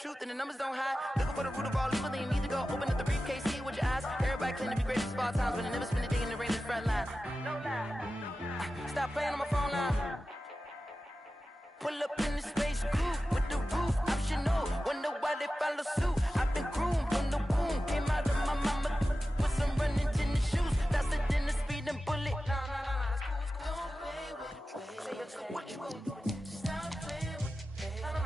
truth and the numbers don't hide. Looking for the root of all evil, then you need to go open up the briefcase, see it with your eyes. Everybody claim to be great at small times, but I never spend a day in the rain in the front line. No lie. Stop playing on my phone line. Pull up in the space coupe with the roof optional. Wonder why they follow suit. I've been groomed from the womb. Came out of my mama with some running tennis shoes. Faster than the speeding bullet. Don't play with the play. What you gonna do? Stop playing with the play.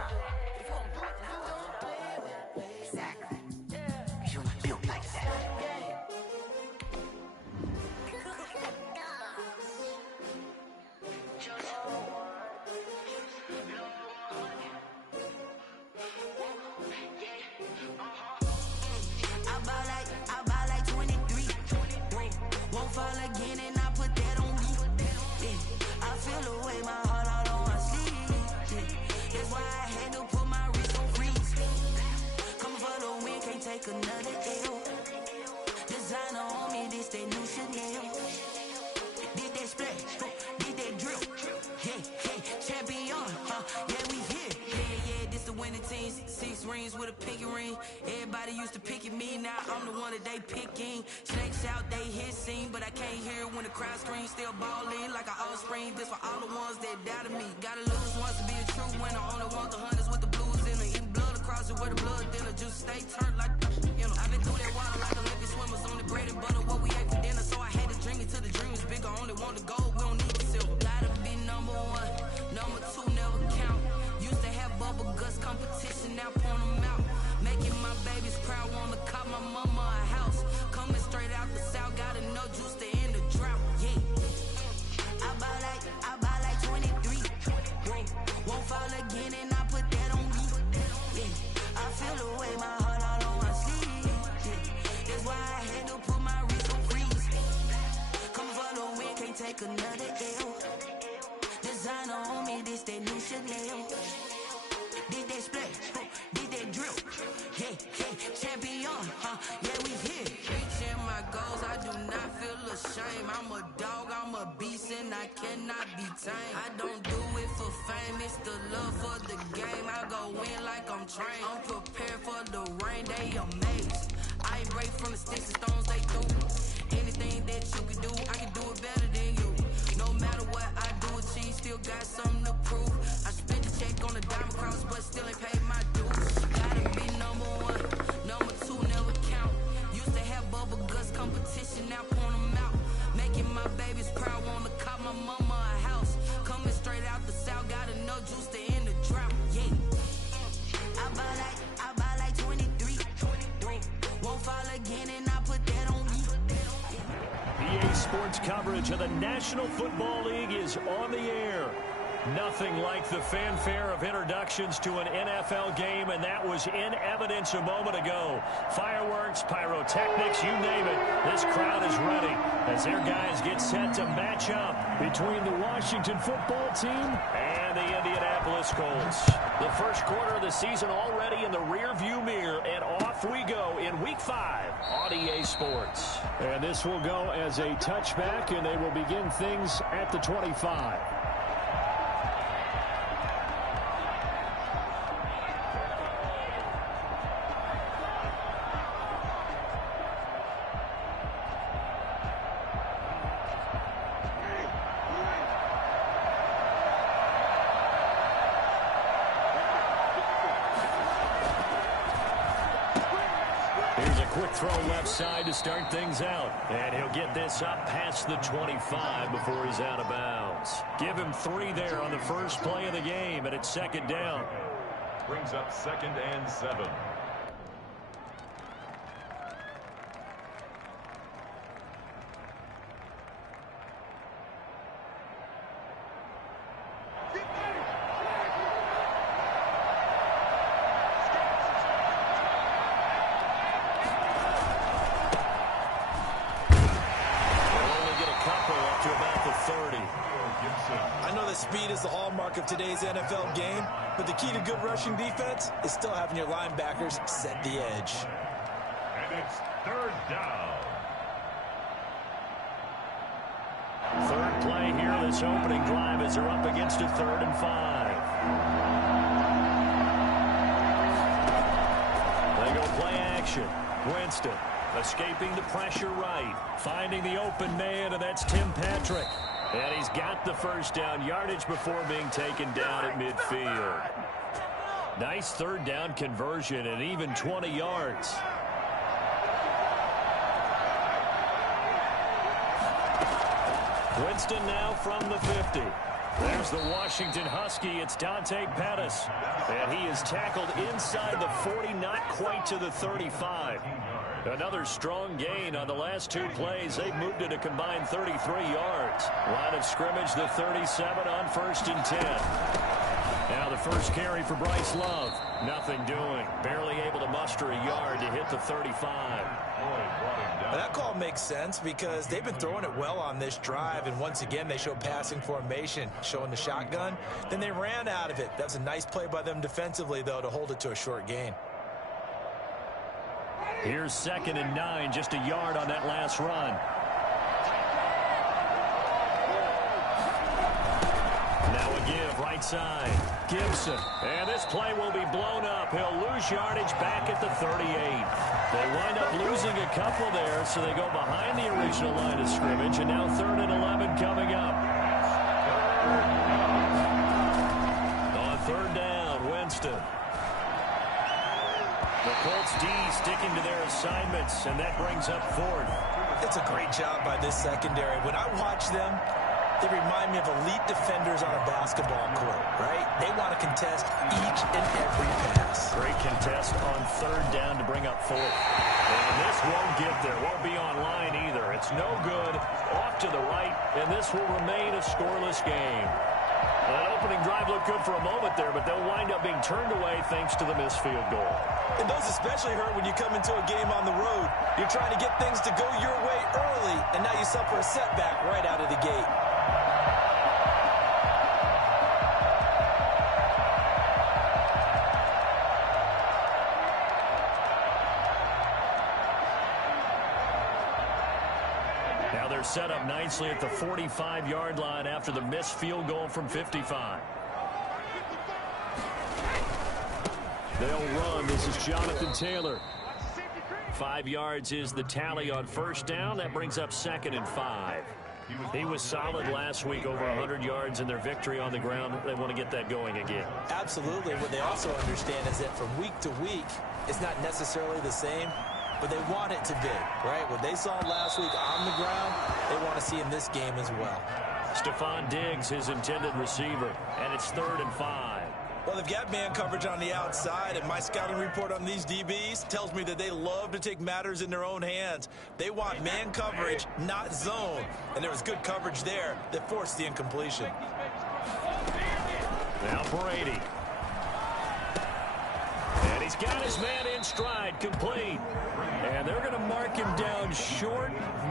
If you gonna do it, then don't play with the play. Exactly. Yeah. You not built like that. I buy like 23. Won't fall again and I put that on me. Yeah. I feel the way my heart out on my sleeve. Yeah. That's why I had to put my wrist on freeze. Coming for the win, can't take another L. Designer on me, this that new Chanel. Did that splash, did that drill. Yeah, champion, yeah, we here. Yeah, this the winning team. 6 rings with a pinky ring. Everybody used to pick at me, now I'm the one that they picking. Snakes out, they hissing, but I can't hear when the crowd screams. Still balling like an offspring. This for all the ones that doubted me. Gotta lose once to be a true winner. Only want the hunters with the blues in it. Eating blood across it where the blood thinner. Just stay turned like you know. I've been through that water like Olympic swimmers on the bread and butter. What we ate for dinner, so I had to dream it till the dream is bigger. Only want the gold, we don't need the silver. Gotta be number 1, number 2 never count. Used to have bubble guts competition, now point them out. Making my babies proud, wanna cop my mama a house. Coming straight out the south, gotta know juice to end the drought. Yeah. I buy like 23. Won't fall again and I put that on me. Yeah. I feel the way my heart out on my sleeve. Yeah. That's why I had to put my wrist on freeze. Coming for the win, can't take another L. Designer on me, this that new Chanel. Did that splash, did that drill. Yeah, champion, yeah, we here. Reaching my goals, I do not feel ashamed. I'm a dog, I'm a beast, and I cannot be tamed. I don't do it for fame, it's the love for the game. I go in like I'm trained. I'm prepared for the rain, they amazed. I break from the sticks and stones they threw. Anything that you can do, I can do it better than you. No matter what I do, achieve, still got something to prove. I spent the check on the diamond cross, but still ain't paid my dues. Gotta be number 1, number 2 never count. Used to have bubble guts competition, now point them out. Making my babies proud, wanna cop my mama a house. Coming straight out the south, gotta know juice to end the drought. Yeah. I buy like 23. Won't fall again and I put that on me. EA Sports coverage of the National Football League is on the air. Nothing like the fanfare of introductions to an NFL game, and that was in evidence a moment ago. Fireworks, pyrotechnics, you name it. This crowd is ready as their guys get set to match up between the Washington football team and the Indianapolis Colts. The first quarter of the season already in the rearview mirror, and off we go in Week 5 on EA Sports. And this will go as a touchback, and they will begin things at the 25. Throw left side to start things out. And he'll get this up past the 25 before he's out of bounds. Give him 3 there on the first play of the game, and it's second down. Brings up 2nd and 7. Speed is the hallmark of today's NFL game, but the key to good rushing defense is still having your linebackers set the edge. And it's 3rd down. Third play here, this opening drive as they're up against a 3rd and 5. action. Winston escaping the pressure right. Finding the open man, and that's Tim Patrick. And he's got the first down yardage before being taken down at midfield. Nice third down conversion and even 20 yards. Winston now from the 50. There's the Washington Husky. It's Dante Pettis. And he is tackled inside the 40, not quite to the 35. Another strong gain on the last two plays. They've moved it a combined 33 yards. Line of scrimmage, the 37 on 1st and 10. Now the first carry for Bryce Love. Nothing doing. Barely able to muster a yard to hit the 35. Well, that call makes sense because they've been throwing it well on this drive, and once again they show passing formation, showing the shotgun. Then they ran out of it. That's a nice play by them defensively, though, to hold it to a short gain. Here's 2nd and 9, just a yard on that last run. Now a give, right side. Gibson. And this play will be blown up. He'll lose yardage back at the 38. They wind up losing a couple there, so they go behind the original line of scrimmage, and now 3rd and 11 coming up. On 3rd down, Winston. The Colts D sticking to their assignments, and that brings up 4th. It's a great job by this secondary. When I watch them, they remind me of elite defenders on a basketball court, right? They want to contest each and every pass. Great contest on 3rd down to bring up 4th. And this won't get there. Won't be online either. It's no good. Off to the right, and this will remain a scoreless game. That opening drive looked good for a moment there, but they'll wind up being turned away thanks to the missed field goal. And those especially hurt when you come into a game on the road. You're trying to get things to go your way early, and now you suffer a setback right out of the gate. Now they're set up nicely at the 45-yard line after the missed field goal from 55. They'll run. This is Jonathan Taylor. 5 yards is the tally on 1st down. That brings up 2nd and 5. He was solid last week, over 100 yards in their victory on the ground. They want to get that going again. Absolutely. What they also understand is that from week to week, it's not necessarily the same, but they want it to be, right? What they saw last week on the ground, they want to see in this game as well. Stephon Diggs, his intended receiver, and it's 3rd and 5. Well, they've got man coverage on the outside, and my scouting report on these DBs tells me that they love to take matters in their own hands. They want man coverage, not zone. And there was good coverage there that forced the incompletion. Now Brady. And he's got his man in stride, complete. And they're going to mark him down short,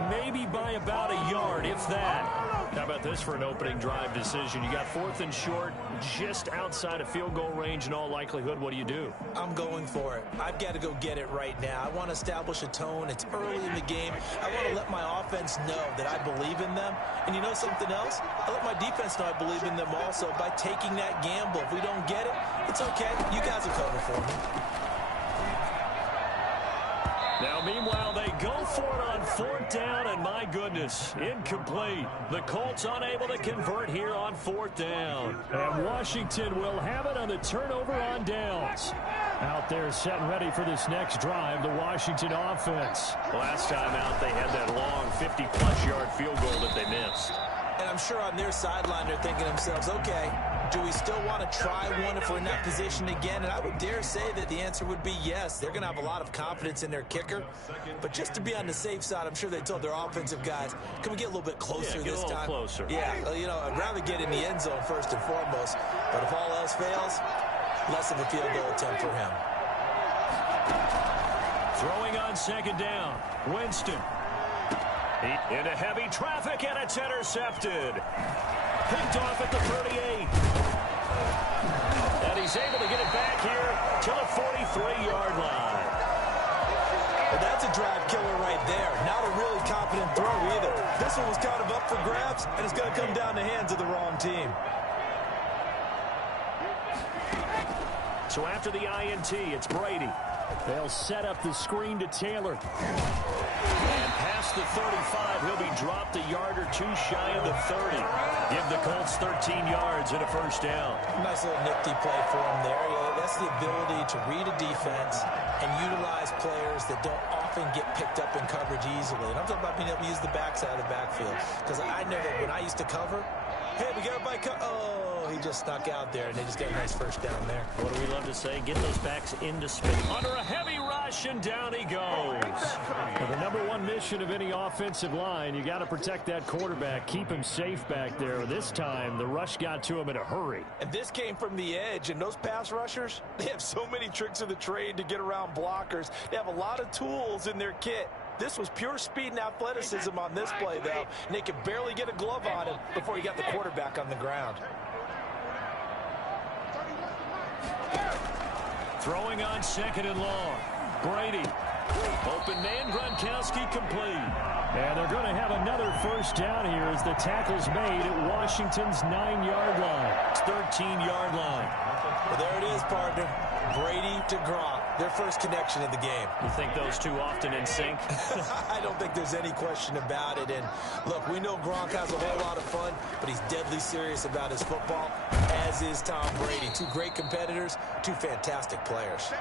maybe by about a yard, if that. How about this for an opening drive decision? You got 4th and short, just outside of field goal range in all likelihood. What do you do? I'm going for it. I've got to go get it right now. I want to establish a tone. It's early in the game. I want to let my offense know that I believe in them. And you know something else? I let my defense know I believe in them also by taking that gamble. If we don't get it, it's okay. You guys will cover for me. Now, meanwhile, they go for it on 4th down, and my goodness, incomplete. The Colts unable to convert here on 4th down. And Washington will have it on the turnover on downs. Out there set and ready for this next drive, the Washington offense. Last time out, they had that long 50-plus yard field goal that they missed. And I'm sure on their sideline they're thinking to themselves, okay, do we still want to try one if we're in that position again? And I would dare say that the answer would be yes. They're going to have a lot of confidence in their kicker. But just to be on the safe side, I'm sure they told their offensive guys, can we get a little bit closer this time? Closer. Yeah, you know, I'd rather get in the end zone first and foremost. But if all else fails, less of a field goal attempt for him. Throwing on 2nd down, Winston. Into heavy traffic, and it's intercepted. Picked off at the 38. And he's able to get it back here to the 43-yard line. Well, that's a drive killer right there. Not a really confident throw either. This one was kind of up for grabs, and it's going to come down the hands of the wrong team. So after the INT, it's Brady. They'll set up the screen to Taylor. And past the 35, he'll be dropped a yard or two shy of the 30. Give the Colts 13 yards and a first down. Nice little nifty play for him there. That's the ability to read a defense and utilize players that don't often get picked up in coverage easily. And I'm talking about being able to use the backside of the backfield. Because I know that when I used to cover, hey, we got everybody oh, he just snuck out there, and they just got a nice first down there. What do we love to say? Get those backs into space. Under a heavy rush, and down he goes. Well, the number one mission of any offensive line, you got to protect that quarterback, keep him safe back there. This time, the rush got to him in a hurry. And this came from the edge, and those pass rushers, they have so many tricks of the trade to get around blockers. They have a lot of tools in their kit. This was pure speed and athleticism on this play, though, and they could barely get a glove on him before he got the quarterback on the ground. Throwing on second and long. Brady. Open man, Gronkowski complete. And they're going to have another first down here as the tackle's made at Washington's 9-yard line. 13-yard line. Well, there it is, partner. Brady to Gronk, their first connection in the game. You think those two often in sync? I don't think there's any question about it. And look, we know Gronk has a whole lot of fun, but he's deadly serious about his football, as is Tom Brady. Two great competitors, two fantastic players.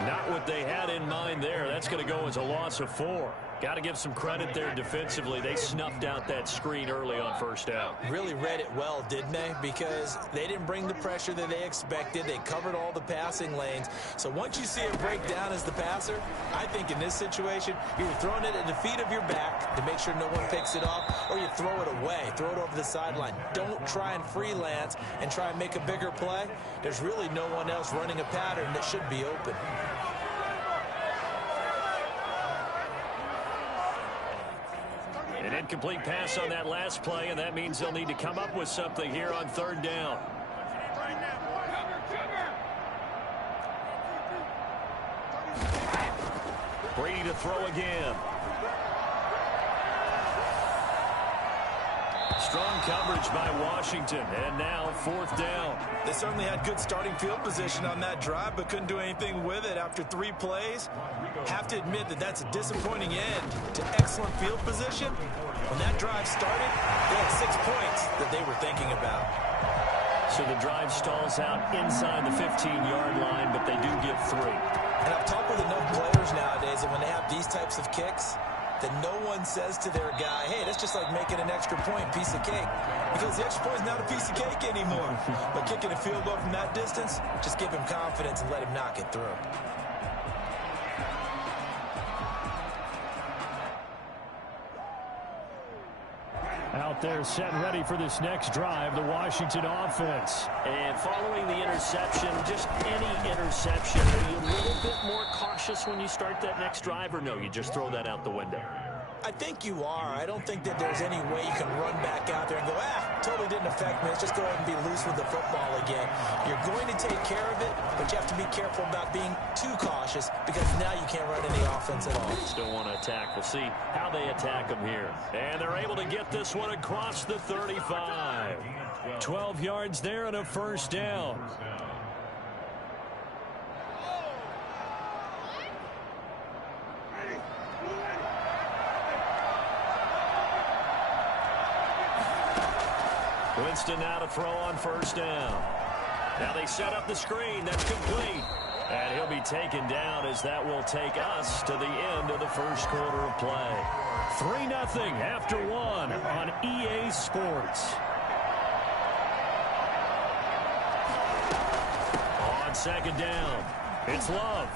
Not what they had in mind there. That's going to go as a loss of 4. Got to give some credit there defensively. They snuffed out that screen early on first down. Really read it well, didn't they? Because they didn't bring the pressure that they expected. They covered all the passing lanes. So once you see it break down as the passer, I think in this situation, you're throwing it at the feet of your back to make sure no one picks it off, or you throw it away, throw it over the sideline. Don't try and freelance and try and make a bigger play. There's really no one else running a pattern that should be open. An incomplete pass on that last play, and that means they'll need to come up with something here on third down. Brady to throw again. Strong coverage by Washington, and now fourth down. They certainly had good starting field position on that drive, but couldn't do anything with it after 3 plays. Have to admit that that's a disappointing end to excellent field position. When that drive started, they had 6 points that they were thinking about. So the drive stalls out inside the 15-yard line, but they do get 3. And I've talked with enough players nowadays, and when they have these types of kicks, that no one says to their guy, hey, that's just like making an extra point, piece of cake. Because the extra point is not a piece of cake anymore. But kicking a field goal from that distance, just give him confidence and let him knock it through. Out there set and ready for this next drive, the Washington offense. And following the interception, just any interception, are you a little bit more cautious when you start that next drive, or no, you just throw that out the window? I think you are. I don't think that there's any way you can run back out there and go, totally didn't affect me. Let's just go ahead and be loose with the football again. You're going to take care of it, but you have to be careful about being too cautious because now you can't run any offense at all. Still want to attack. We'll see how they attack them here. And they're able to get this one across the 35. 12 yards there and a first down. Winston now to throw on first down. Now they set up the screen. That's complete. And he'll be taken down as that will take us to the end of the first quarter of play. 3-0 after 1 on EA Sports. On second down, it's Love.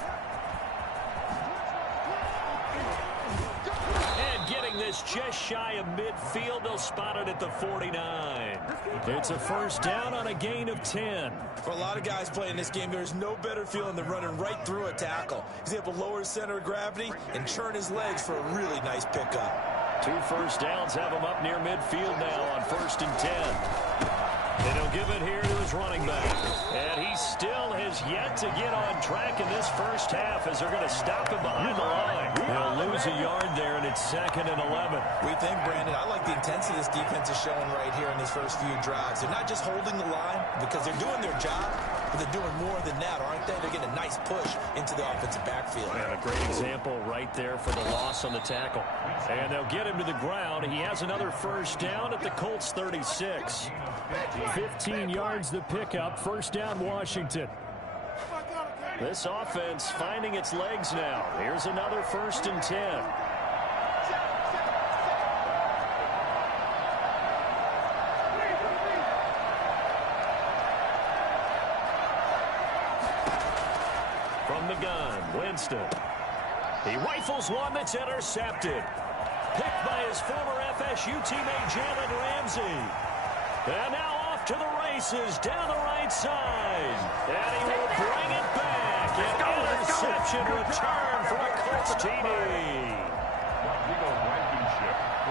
And getting this just shy of midfield, they'll spot it at the 49. It's a first down on a gain of 10. For a lot of guys playing this game, there's no better feeling than running right through a tackle. He's able to lower his center of gravity and churn his legs for a really nice pickup. 2 first downs have him up near midfield now on 1st and 10. And he'll give it here to his running back. And he still has yet to get on track in this first half as they're going to stop him behind the line. They'll lose a yard there, and it's 2nd and 11. We think, Brandon, I like the intensity this defense is showing right here in these first few drives. They're not just holding the line because they're doing their job, but they're doing more than that, aren't they? They're getting a nice push into the offensive backfield. And a great example right there for the loss on the tackle. And they'll get him to the ground. He has another first down at the Colts 36. 15 yards the pickup. First down, Washington. This offense finding its legs now. Here's another 1st and 10. From the gun, Winston. He rifles one that's intercepted. Picked by his former FSU teammate Jalen Ramsey. And now off to the races down the right side. And he will bring it back. An interception return for a Colts TD.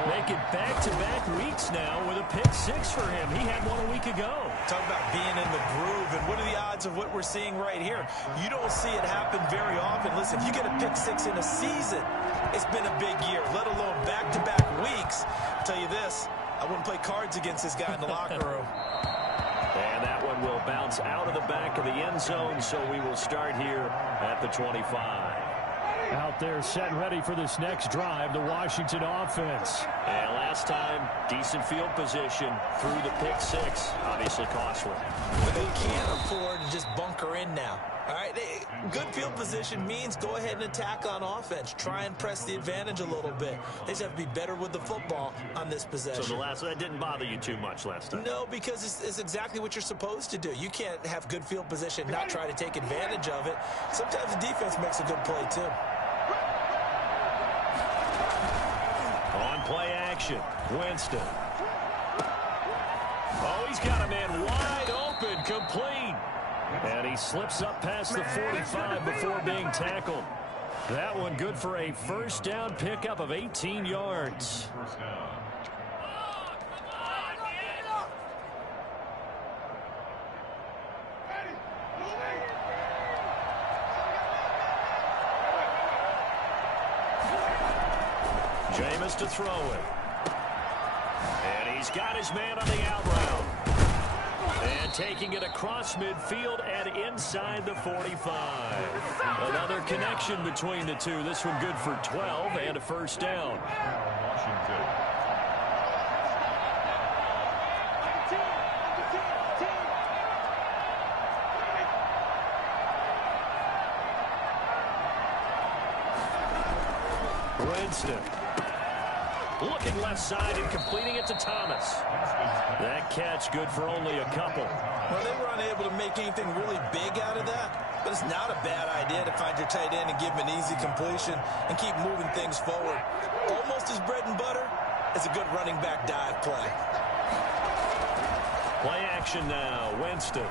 Making back-to-back weeks now with a pick 6 for him. He had one a week ago. Talk about being in the groove, and what are the odds of what we're seeing right here? You don't see it happen very often. Listen, if you get a pick 6 in a season, it's been a big year, let alone back-to-back weeks. I'll tell you this, I wouldn't play cards against this guy in the locker room. And that one will bounce out of the back of the end zone, so we will start here at the 25. Out there set and ready for this next drive, the Washington offense. And last time, decent field position through the pick 6. Obviously costly. But they can't afford to just bunker in now. All right, good field position means go ahead and attack on offense. Try and press the advantage a little bit. They just have to be better with the football on this possession. So that didn't bother you too much last time? No, because it's exactly what you're supposed to do. You can't have good field position, not try to take advantage of it. Sometimes the defense makes a good play, too. On play action, Winston. Oh, he's got a man wide open, complete. And he slips up past the 45 before being tackled. That one good for a first down pickup of 18 yards. Jameis to throw it. And he's got his man on the out route. And taking it across midfield and inside the 45. Another connection between the two. This one good for 12 and a first down. Washington. Winston. Looking left side and completing it to Thomas. That catch good for only a couple. Well, they were unable to make anything really big out of that, but it's not a bad idea to find your tight end and give him an easy completion and keep moving things forward. Almost as bread and butter as a good running back dive play. Play action now, Winston.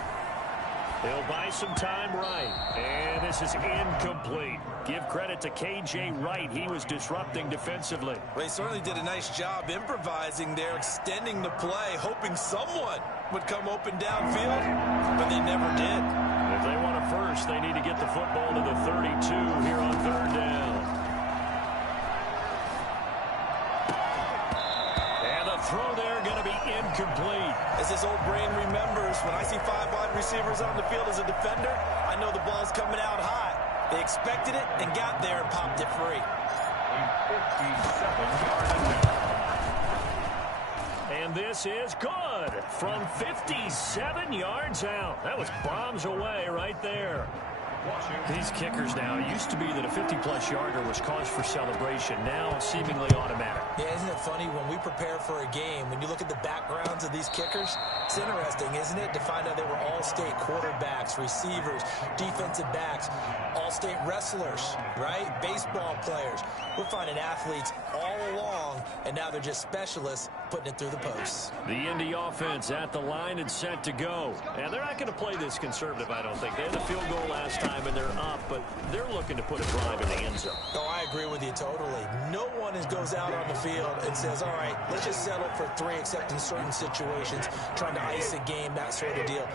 He'll buy some time right. And this is incomplete. Give credit to K.J. Wright. He was disrupting defensively. They certainly did a nice job improvising there, extending the play, hoping someone would come open downfield, but they never did. If they want a first, they need to get the football to the 32 here on third down. And the throw there going to be incomplete. As this old brain remembers, when I see 5 wide receivers on the field as a defender, I know the ball's coming out hot. They expected it and got there and popped it free. And this is good from 57 yards out. That was bombs away right there. These kickers now, it used to be that a 50-plus yarder was cause for celebration. Now seemingly automatic. Yeah, isn't it funny when we prepare for a game, when you look at the backgrounds of these kickers, it's interesting, isn't it, to find out they were all-state quarterbacks, receivers, defensive backs, all-state wrestlers, right? Baseball players. We're finding athletes all along, and now they're just specialists putting it through the posts. The Indy offense at the line and set to go. And they're not going to play this conservative, I don't think. They had the field goal last time, and they're up, but they're looking to put a drive in the end zone. Oh, I agree with you totally. No one goes out on the field and says, all right, let's just settle for 3, except in certain situations, trying to ice a game, that sort of deal.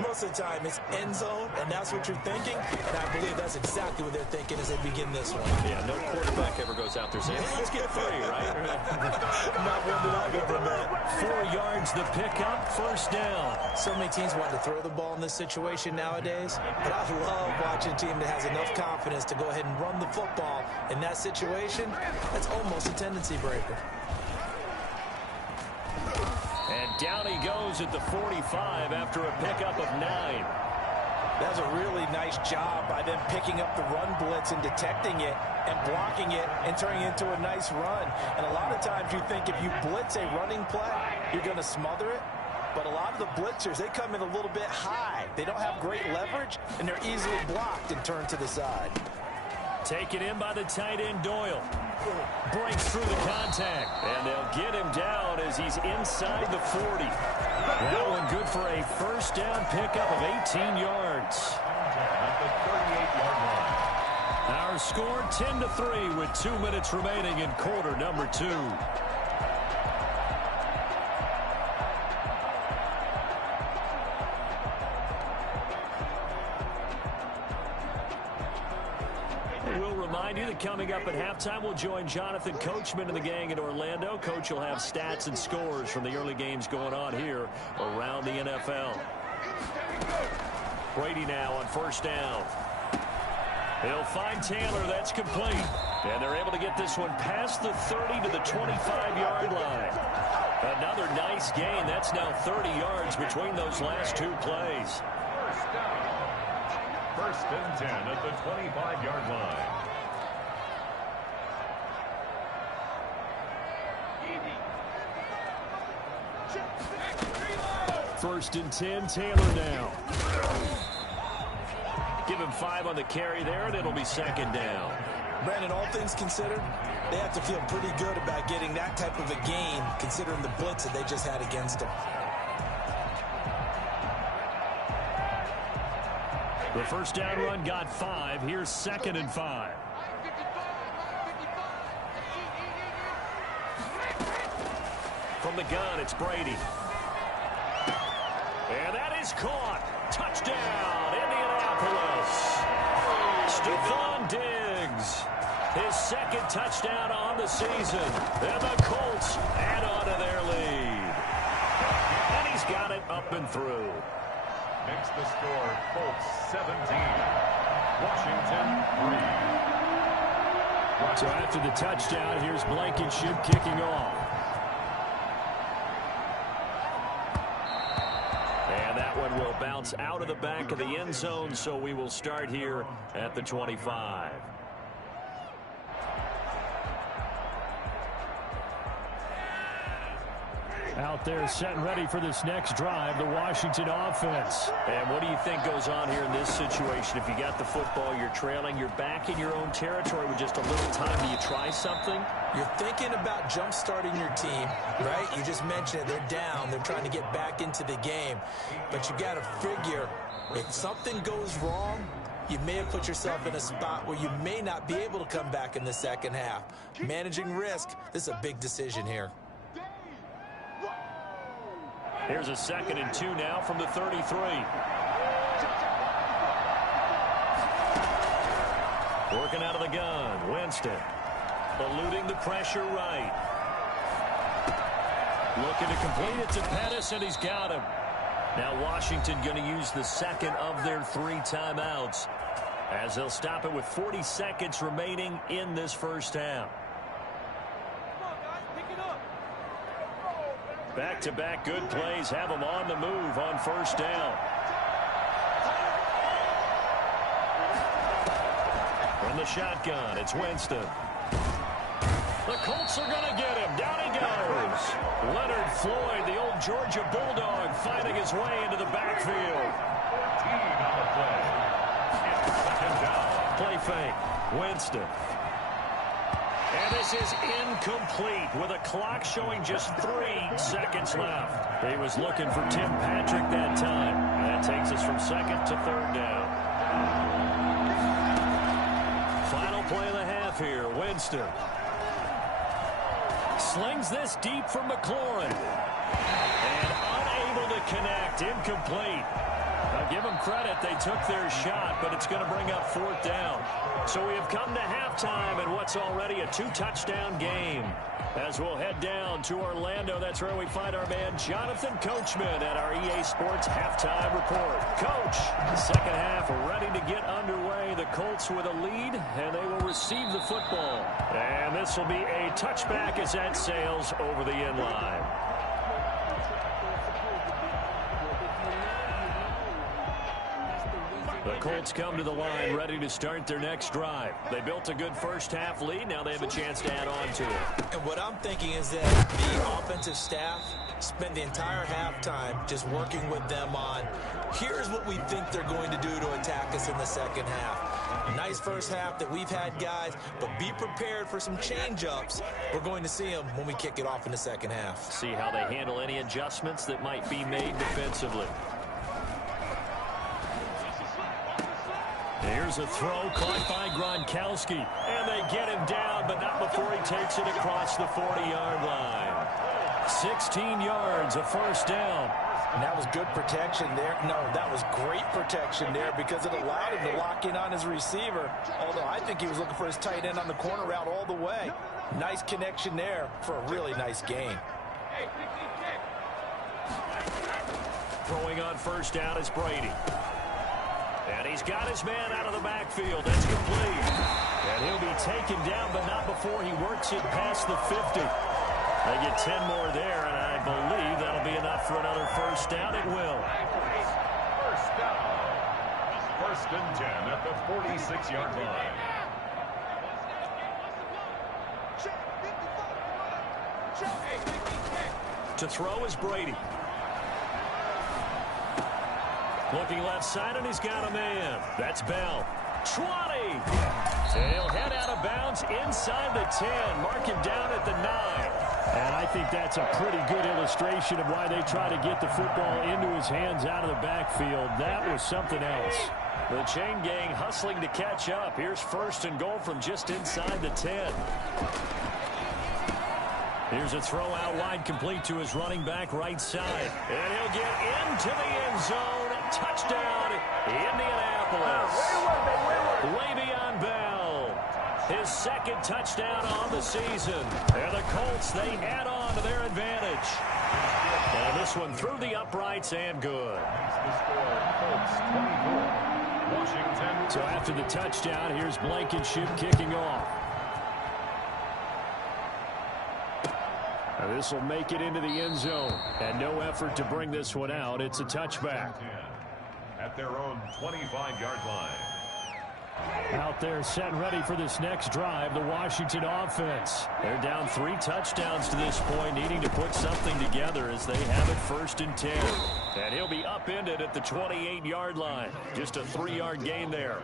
Most of the time, it's end zone, and that's what you're thinking. And I believe that's exactly what they're thinking as they begin this one. Yeah, no quarterback ever goes out there saying, hey, let's get 3, right? Not one that I've ever met. 4 yards the pickup, first down. So many teams want to throw the ball in this situation nowadays, but I love watching a team that has enough confidence to go ahead and run the football. In that situation, that's almost a tendency breaker. And down he goes at the 45 after a pickup of 9. That was a really nice job by them picking up the run blitz and detecting it and blocking it and turning it into a nice run. And a lot of times you think if you blitz a running play, you're going to smother it. But a lot of the blitzers, they come in a little bit high. They don't have great leverage, and they're easily blocked and turned to the side. Taken in by the tight end, Doyle. Breaks through the contact. And they'll get him down as he's inside the 40. That one good for a first down pickup of 18 yards. At the 38-yard line. Our score 10-3 with 2 minutes remaining in quarter number 2. Coming up at halftime, we'll join Jonathan Coachman and the gang in Orlando. Coach will have stats and scores from the early games going on here around the NFL. Brady now on first down. He'll find Taylor. That's complete. And they're able to get this one past the 30 to the 25-yard line. Another nice gain. That's now 30 yards between those last 2 plays. First down. First and 10 at the 25-yard line. First and 10, Taylor now. Give him 5 on the carry there, and it'll be second down. Brandon, all things considered, they have to feel pretty good about getting that type of a gain, considering the blitz that they just had against them. The first down run got 5. Here's second and 5. From the gun, it's Brady. And that is caught. Touchdown, Indianapolis. Stephon Diggs. His second touchdown on the season. And the Colts add on to their lead. And he's got it up and through. Makes the score Colts 17. Washington 3. So after the touchdown, here's Blankenship kicking off. Will bounce out of the back of the end zone, so we will start here at the 25. Out there set and ready for this next drive, the Washington offense. And what do you think goes on here in this situation? If you got the football, you're trailing, you're back in your own territory with just a little time. Do you try something? You're thinking about jump-starting your team, right? You just mentioned it. They're down. They're trying to get back into the game. But you got to figure, if something goes wrong, you may have put yourself in a spot where you may not be able to come back in the second half. Managing risk, this is a big decision here. Here's a second and 2 now from the 33. Working out of the gun, Winston. Eluding the pressure right. Looking to complete it to Pettis, and he's got him. Now Washington going to use the second of their 3 timeouts as they'll stop it with 40 seconds remaining in this first half. Back-to-back good plays have them on the move on first down. From the shotgun, it's Winston. The Colts are going to get him. Down he goes. Leonard Floyd, the old Georgia Bulldog, finding his way into the backfield. 14 on the play. It's second down. Play fake. Winston. And this is incomplete with a clock showing just 3 seconds left. He was looking for Tim Patrick that time. That takes us from second to third down. Final play of the half here. Winston slings this deep from McLaurin. And unable to connect. Incomplete. I'll give them credit. They took their shot, but it's going to bring up 4th down. So we have come to halftime in what's already a 2-touchdown game. As we'll head down to Orlando, that's where we find our man Jonathan Coachman at our EA Sports Halftime Report. Coach, second half ready to get underway. The Colts with a lead, and they will receive the football. And this will be a touchback as that sails over the end line. The Colts come to the line ready to start their next drive. They built a good first half lead. Now they have a chance to add on to it. And what I'm thinking is that the offensive staff spent the entire halftime just working with them on, here's what we think they're going to do to attack us in the second half. Nice first half that we've had, guys, but be prepared for some change-ups. We're going to see them when we kick it off in the second half. See how they handle any adjustments that might be made defensively. Here's a throw caught by Gronkowski, and they get him down, but not before he takes it across the 40-yard line. 16 yards, a first down. And that was good protection there. No, that was great protection there because it allowed him to lock in on his receiver, although I think he was looking for his tight end on the corner route all the way. Nice connection there for a really nice gain. Throwing on first down is Brady. And he's got his man out of the backfield. That's complete. And he'll be taken down, but not before he works it past the 50. They get 10 more there, and I believe that'll be enough for another first down. It will. First down. 1st and 10 at the 46-yard line. To throw is Brady. Looking left side, and he's got a man. That's Bell. 20. He'll head out of bounds inside the 10. Mark him down at the 9. And I think that's a pretty good illustration of why they try to get the football into his hands out of the backfield. That was something else. The chain gang hustling to catch up. Here's 1st and goal from just inside the 10. Here's a throw out wide, complete to his running back right side. And he'll get into the end zone. Touchdown, Indianapolis. Le'Veon Bell, his 2nd touchdown on the season. And the Colts, they add on to their advantage. And this one through the uprights and good. So after the touchdown, here's Blankenship kicking off. Now this will make it into the end zone. And no effort to bring this one out. It's a touchback. At their own 25-yard line. Out there set and ready for this next drive, the Washington offense. They're down 3 touchdowns to this point, needing to put something together as they have it 1st and 10. And he'll be upended at the 28-yard line. Just a 3-yard gain there.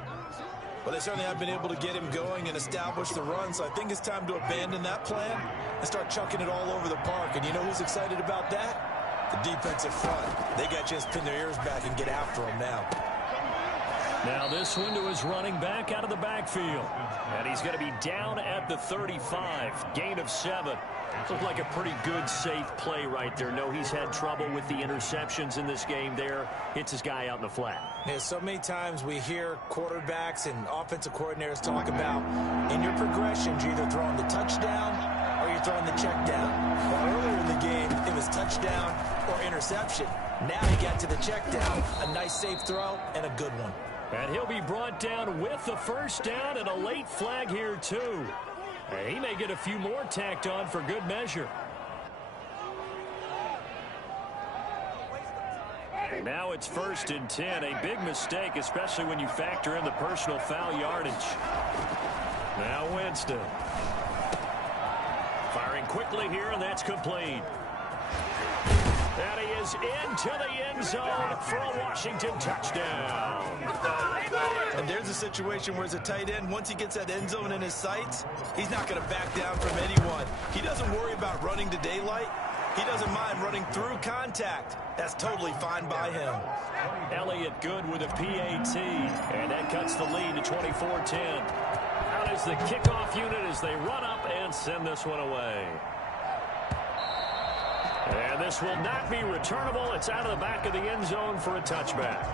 Well, they certainly have been able to get him going and establish the run, so I think it's time to abandon that plan and start chucking it all over the park. And you know who's excited about that? The defensive front. They got a chance to pin their ears back and get after him now. Now this one to his running back out of the backfield. And he's going to be down at the 35. Gain of 7. Looked like a pretty good, safe play right there. No, he's had trouble with the interceptions in this game there. Hits his guy out in the flat. Yeah, so many times we hear quarterbacks and offensive coordinators talk about in your progressions, you're either throwing the touchdown or you're throwing the check down. Well, earlier in the game, it was touchdown or interception. Now he got to the check down. A nice safe throw and a good one. And he'll be brought down with the first down and a late flag here, too. He may get a few more tacked on for good measure. Now it's 1st and 10. A big mistake, especially when you factor in the personal foul yardage. Now Winston. Firing quickly here, and that's complete. And he is into the end zone for a Washington touchdown. And there's a situation where as a tight end, once he gets that end zone in his sights, he's not going to back down from anyone. He doesn't worry about running to daylight. He doesn't mind running through contact. That's totally fine by him. Elliott good with a PAT, and that cuts the lead to 24-10. Out is the kickoff unit as they run up and send this one away. And this will not be returnable. It's out of the back of the end zone for a touchback.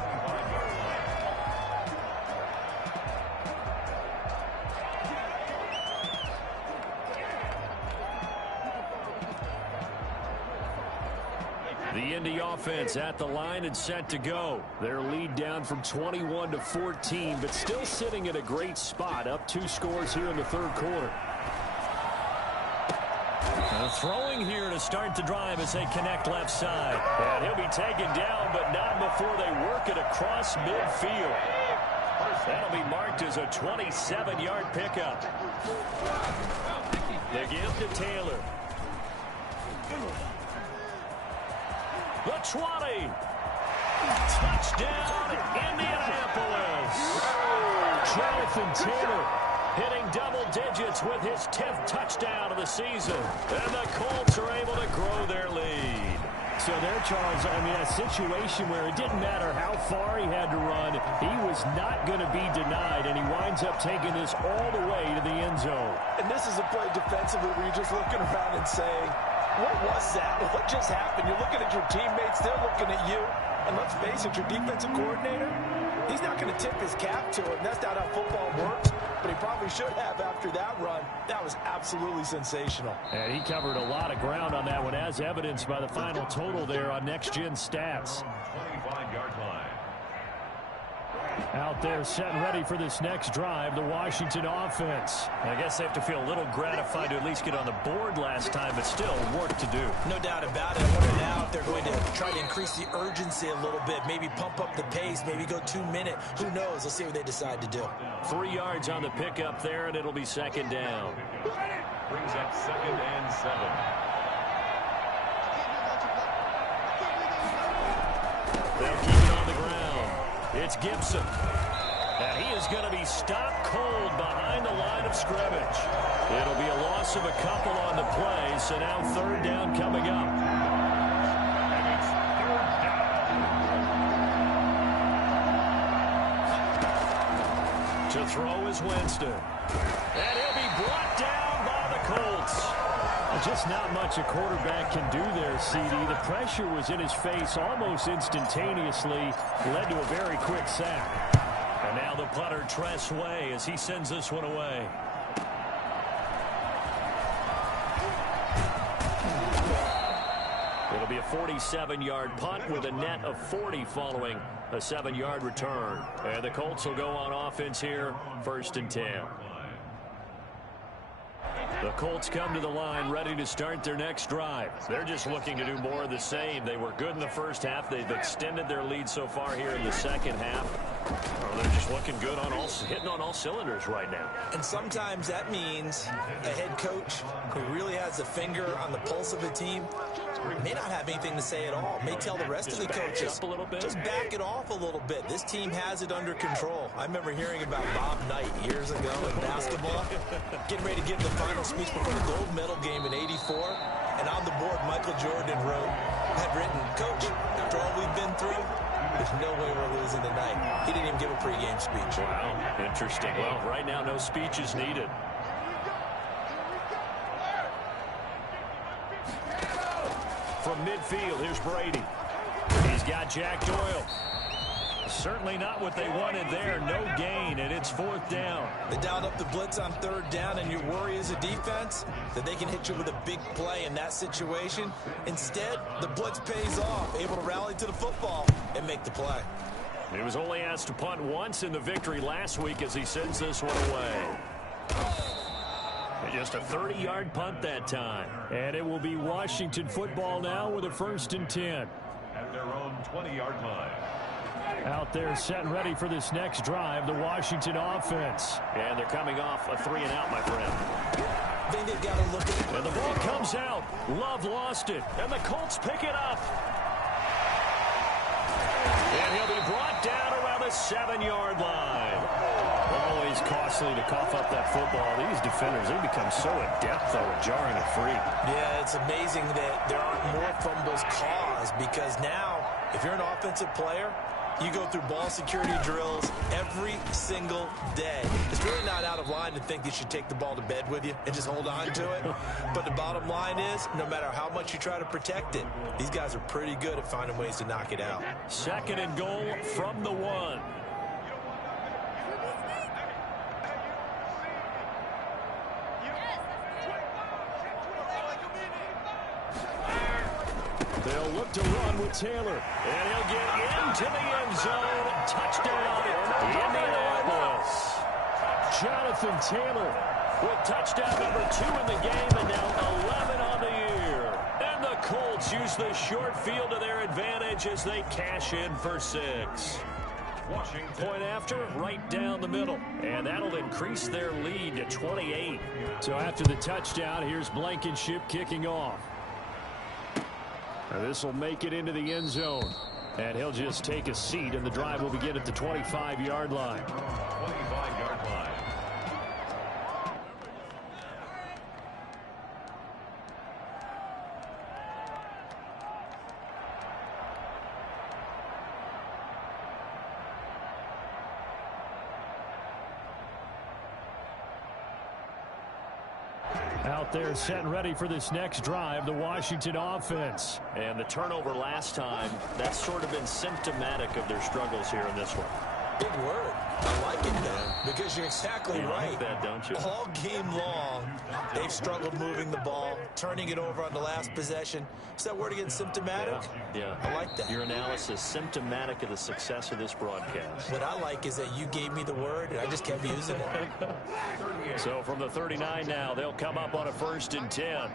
The Indy offense at the line and set to go. Their lead down from 21 to 14, but still sitting at a great spot, up 2 scores here in the third quarter. Throwing here to start the drive as they connect left side. And he'll be taken down, but not before they work it across midfield. That'll be marked as a 27-yard pickup. They give to Taylor. The 20. Touchdown, Indianapolis. Jonathan Taylor hitting double digits with his 10th touchdown of the season. And the Colts are able to grow their lead. So there, Charles, I mean, a situation where it didn't matter how far he had to run, he was not going to be denied, and he winds up taking this all the way to the end zone. And this is a play defensively where you're just looking around and saying, what was that? What just happened? You're looking at your teammates, they're looking at you. And let's face it, your defensive coordinator, he's not going to tip his cap to it. And that's not how football works. But he probably should have after that run. That was absolutely sensational. And he covered a lot of ground on that one, as evidenced by the final total there on Next Gen Stats. 25-yard line. Out there set and ready for this next drive, the Washington offense. I guess they have to feel a little gratified to at least get on the board last time, but still work to do. No doubt about it. I wonder now if they're going to try to increase the urgency a little bit, maybe pump up the pace, maybe go 2-minute. Who knows? Let's see what they decide to do. 3 yards on the pickup there, and it'll be second down. Brings up 2nd and 7. They'll keep it on the ground. It's Gibson. And he is going to be stopped cold behind the line of scrimmage. It'll be a loss of a couple on the play, so now 3rd down coming up. And it's 3rd down. To throw is Winston. And he'll be brought down by the Colts. Just not much a quarterback can do there, CD. The pressure was in his face almost instantaneously, led to a very quick sack. And now the punter, Tress Way, as he sends this one away. It'll be a 47-yard punt with a net of 40 following a 7-yard return. And the Colts will go on offense here, 1st and 10. The Colts come to the line ready to start their next drive. They're just looking to do more of the same. They were good in the first half. They've extended their lead so far here in the second half. They're just looking good on hitting on all cylinders right now. And sometimes that means a head coach who really has a finger on the pulse of a team may not have anything to say at all. May tell the rest of the coaches, a little bit. Just back it off a little bit. This team has it under control. I remember hearing about Bob Knight years ago in basketball, getting ready to give the final speech before the gold medal game in '84. And on the board, Michael Jordan had written, "Coach, after all we've been through, there's no way we're losing tonight." He didn't even give a pregame speech. Wow, interesting. Well, right now, no speech is needed. From midfield, here's Brady. He's got Jack Doyle. Certainly not what they wanted there. No gain, and it's 4th down. They dialed up the blitz on 3rd down, and your worry as a defense that they can hit you with a big play in that situation. Instead, the blitz pays off, able to rally to the football and make the play. He was only asked to punt once in the victory last week as he sends this one away. Just a 30-yard punt that time. And it will be Washington football now with a 1st and 10. At their own 20-yard line. Out there set and ready for this next drive, the Washington offense. And they're coming off a 3-and-out, my friend. I think they've got to look at it. And the ball comes out. Love lost it. And the Colts pick it up. And he'll be brought down around the 7-yard line. Always costly to cough up that football. These defenders, they become so adept, though, at jarring it free. Yeah, it's amazing that there aren't more fumbles caused, because now, if you're an offensive player, You go through ball security drills every single day. It's really not out of line to think you should take the ball to bed with you and just hold on to it. But the bottom line is, no matter how much you try to protect it, these guys are pretty good at finding ways to knock it out. 2nd and goal from the 1. They'll look to run with Taylor. And he'll get into the end zone. Touchdown, Indianapolis. Jonathan Taylor with touchdown number 2 in the game, and now 11 on the year. And the Colts use the short field to their advantage as they cash in for 6. Point after, right down the middle. And that'll increase their lead to 28. So after the touchdown, here's Blankenship kicking off. This will make it into the end zone. And he'll just take a seat, and the drive will begin at the 25-yard line. 25-yard line. Out there set and ready for this next drive, the Washington offense. And the turnover last time, that's sort of been symptomatic of their struggles here in this one. Big word. I like it, though, because you're exactly right. Like that, don't you? All game long, they've struggled moving the ball, turning it over on the last possession. Is that word again, symptomatic? Yeah. I like that. Your analysis, symptomatic of the success of this broadcast. What I like is that you gave me the word, and I just kept using it. So from the 39 now, they'll come up on a 1st and 10.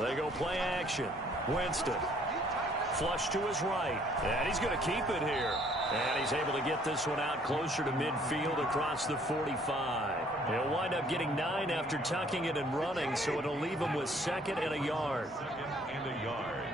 They go play action. Winston. Flush to his right. And he's going to keep it here. And he's able to get this one out closer to midfield across the 45. He'll wind up getting 9 after tucking it and running, so it'll leave him with 2nd and a yard. 2nd and a yard.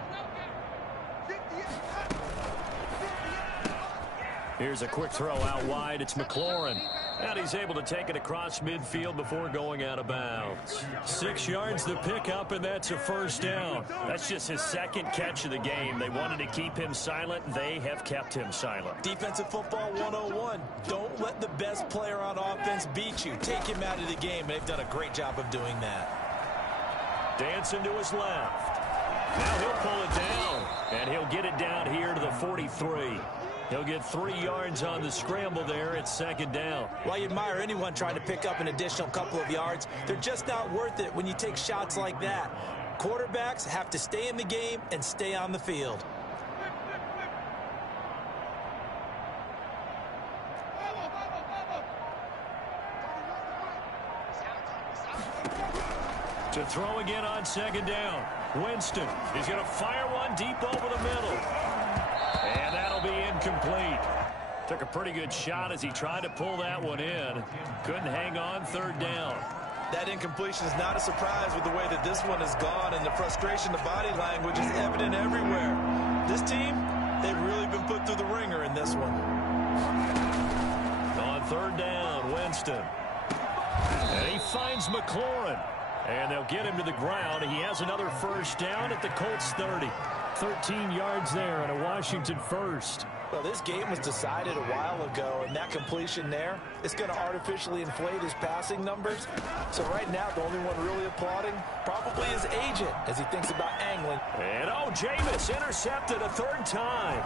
Here's a quick throw out wide. It's McLaurin. And he's able to take it across midfield before going out of bounds. 6 yards the pickup, and that's a 1st down. That's just his 2nd catch of the game. They wanted to keep him silent. They have kept him silent. Defensive football 101. Don't let the best player on offense beat you. Take him out of the game, and they've done a great job of doing that. Dancing to his left. Now he'll pull it down, and he'll get it down here to the 43. He'll get 3 yards on the scramble there at 2nd down. Well, you admire anyone trying to pick up an additional couple of yards. They're just not worth it when you take shots like that. Quarterbacks have to stay in the game and stay on the field. To throw again on 2nd down. Winston. He's going to fire one deep over the middle. And that'll be incomplete. Took a pretty good shot as he tried to pull that one in. Couldn't hang on 3rd down. That incompletion is not a surprise with the way that this one has gone, and the frustration, the body language is evident everywhere. This team, they've really been put through the ringer in this one. On 3rd down, Winston. And he finds McLaurin. And they'll get him to the ground. He has another 1st down at the Colts 30. 13 yards there and a Washington 1st. Well, this game was decided a while ago, and that completion there is going to artificially inflate his passing numbers. So right now, the only one really applauding probably his agent as he thinks about angling. And Jameis intercepted a 3rd time.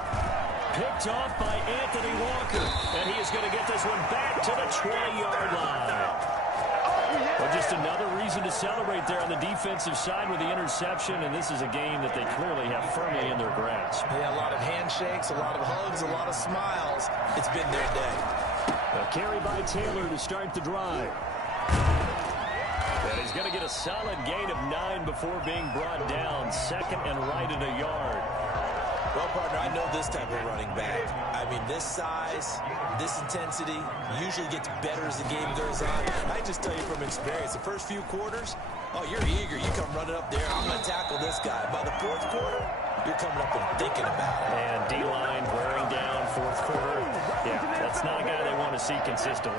Picked off by Anthony Walker. And he is going to get this one back to the 20-yard line. Well, just another reason to celebrate there on the defensive side with the interception, and this is a game that they clearly have firmly in their grasp. Yeah, a lot of handshakes, a lot of hugs, a lot of smiles. It's been their day. A carry by Taylor to start the drive. And he's going to get a solid gain of 9 before being brought down. 2nd and right at a yard. Well, partner, I know this type of running back. I mean, this size, this intensity usually gets better as the game goes on. I just tell you from experience, the first few quarters, oh, you're eager. You come running up there. I'm going to tackle this guy. By the 4th quarter, you're coming up and thinking about it. And D-line wearing down 4th quarter. Yeah, that's not a guy they want to see consistently.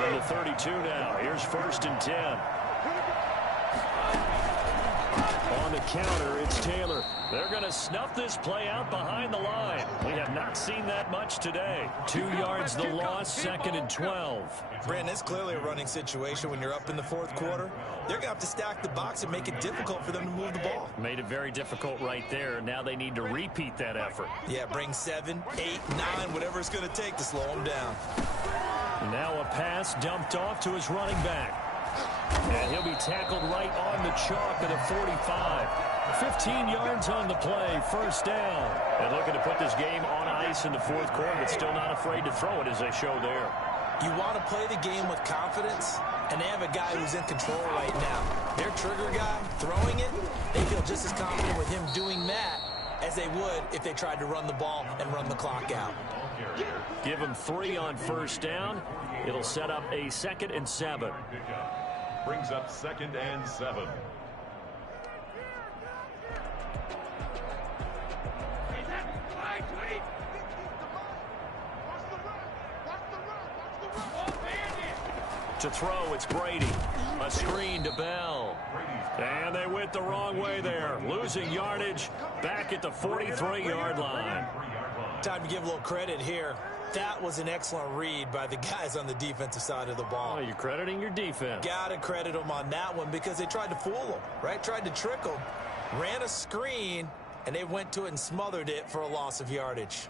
From the 32 now, here's 1st and 10. counter. It's Taylor. They're going to snuff this play out behind the line. We have not seen that much today. 2 yards the loss, 2nd and 12. Brandon, it's clearly a running situation when you're up in the 4th quarter. They're going to have to stack the box and make it difficult for them to move the ball. Made it very difficult right there. Now they need to repeat that effort. Yeah, bring 7, 8, 9, whatever it's going to take to slow them down. Now a pass dumped off to his running back. And he'll be tackled right on the chalk of the 45. 15 yards on the play, 1st down. And looking to put this game on ice in the 4th quarter, but still not afraid to throw it as they show there. You want to play the game with confidence, and they have a guy who's in control right now. Their trigger guy, throwing it, they feel just as confident with him doing that as they would if they tried to run the ball and run the clock out. Give him 3 on 1st down. It'll set up a 2nd and 7. Brings up 2nd and 7. To throw, it's Brady. A screen to Bell. And they went the wrong way there. Losing yardage back at the 43-yard line. Time to give a little credit here. That was an excellent read by the guys on the defensive side of the ball. Oh, you're crediting your defense. Got to credit them on that one because they tried to fool them, right? Tried to trick them. Ran a screen, and they went to it and smothered it for a loss of yardage.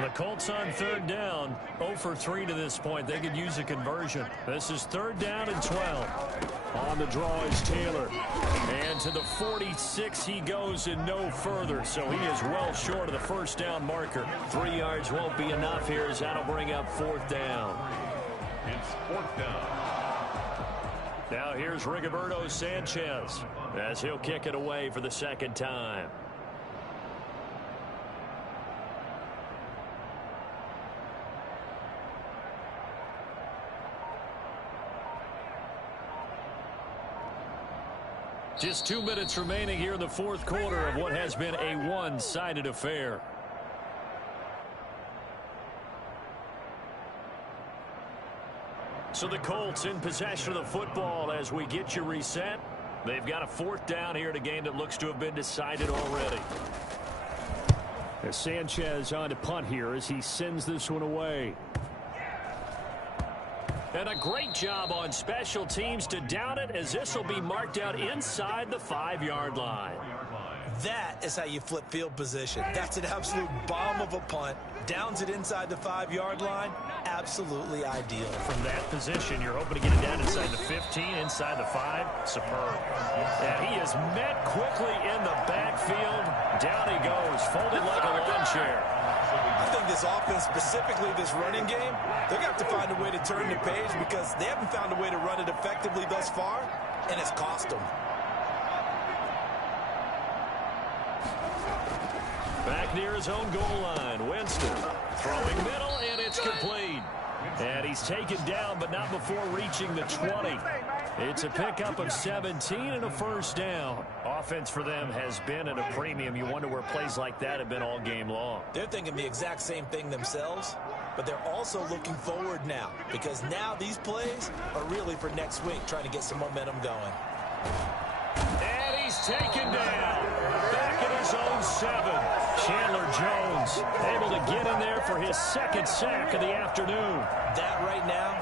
The Colts on 3rd down, 0 for 3 to this point. They could use a conversion. This is 3rd down and 12. On the draw is Taylor. And to the 46 he goes and no further. So he is well short of the 1st down marker. 3 yards won't be enough here as that'll bring up 4th down. It's 4th down. Now here's Rigoberto Sanchez as he'll kick it away for the 2nd time. Just 2 minutes remaining here in the 4th quarter of what has been a one-sided affair. So the Colts in possession of the football as we get you reset. They've got a 4th down here in a game that looks to have been decided already. As Sanchez on to punt here as he sends this one away. And a great job on special teams to down it as this will be marked out inside the 5-yard line. That is how you flip field position. That's an absolute bomb of a punt. Downs it inside the 5-yard line. Absolutely ideal. From that position, you're hoping to get it down inside the 15, inside the 5. Superb. And he is met quickly in the backfield. Down he goes, folded like a lawn chair. I think this offense, specifically this running game, they're going to have to find a way to turn the page because they haven't found a way to run it effectively thus far, and it's cost them. Back near his own goal line, Winston throwing middle, and it's complete. And he's taken down, but not before reaching the 20. It's a pickup of 17 and a 1st down. Offense for them has been at a premium. You wonder where plays like that have been all game long. They're thinking the exact same thing themselves, but they're also looking forward now because now these plays are really for next week, trying to get some momentum going. And he's taken down. Back at his own 7. Chandler Jones able to get in there for his 2nd sack of the afternoon. That right now,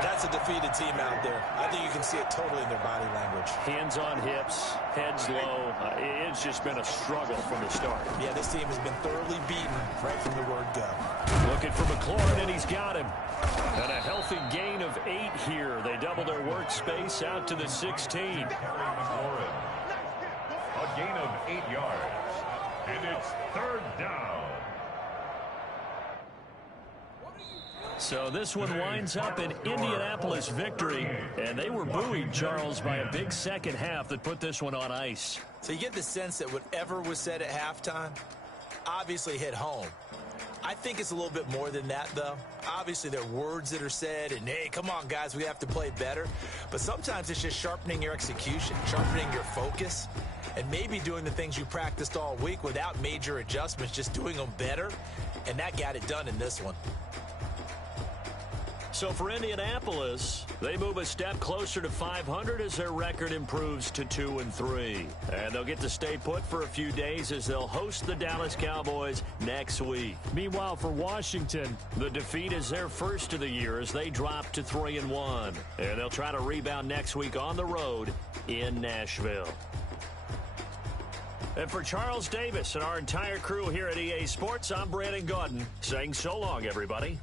that's a defeated team out there. I think you can see it totally in their body language. Hands on hips, heads low. It's just been a struggle from the start. Yeah, this team has been thoroughly beaten right from the word go. Looking for McLaurin, and he's got him. And a healthy gain of 8 here. They double their workspace out to the 16. McLaurin. A gain of 8 yards. And it's 3rd down. So this one winds up an Indianapolis victory. And they were buoyed, Charles, by a big 2nd half that put this one on ice. So you get the sense that whatever was said at halftime obviously hit home. I think it's a little bit more than that, though. Obviously, there are words that are said, and, hey, come on, guys, we have to play better. But sometimes it's just sharpening your execution, sharpening your focus, and maybe doing the things you practiced all week without major adjustments, just doing them better, and that got it done in this one. So for Indianapolis, they move a step closer to 500 as their record improves to 2-3. And they'll get to stay put for a few days as they'll host the Dallas Cowboys next week. Meanwhile, for Washington, the defeat is their first of the year as they drop to 3-1. And they'll try to rebound next week on the road in Nashville. And for Charles Davis and our entire crew here at EA Sports, I'm Brandon Gaudin saying so long, everybody.